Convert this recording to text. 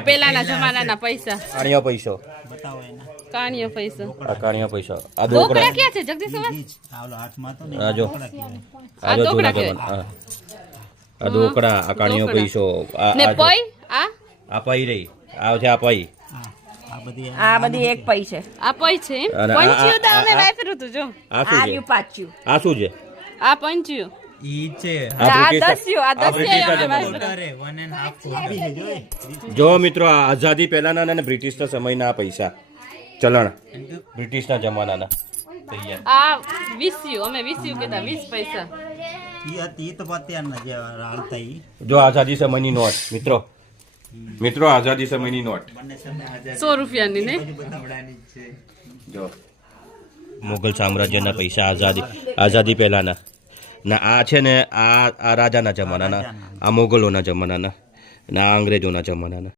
પેલાના જમાનાના પૈસા કાણિયો પૈસો બતાવો એના કાણિયો પૈસો આ કાણિયો પૈસો આ ઢોકળા ઢોકળા ક્યાં છે જગદીશ બાબા? આવલો હાથમાં તો આ જો આ જો ઢોકળા જૂના જમાના આ ઢોકળા આ કાણિયો ઢોકળા. પૈસો ને આ પઈ આ આ પઈ રહી આ છે આ પઈ આ બધી આ બધી એક પૈ છે આ પઈ છે એમ? અને આ- પંચ્યું તો અમે આ- વાપર્યું હતું જો આ શું છે આર્યું પાચ્યું આ શું છે આ પંચ્યું ઈ છે આ આ બ્રિટિશ- દસ્યું આ આ બ્રિટિશના દસ્યું અમે જમાનામાં. વાપર્યું. 1.5 જો મિત્રો આ આઝાદી પહેલાના અને બ્રિટિશના સમયના આ પૈસા ચલણ બ્રિટિશના જમાનાના તૈયાર આ 20 અમે 20 કીધા 20 પૈસા ઈ તો અત્યારના જે હાલતા ઈ જો આઝાદી સમયની નોટ મિત્રો આઝાદી સમયની નોટ બંને સામે 100 રૂપિયાની ને બતાવડાની છે જો મુગલ સામ્રાજ્યના પૈસા આઝાદી પહેલાના ના આ છે ને આ રાજાના જમાનાના આ મોગલોના જમાનાના ને આ અંગ્રેજોના જમાનાના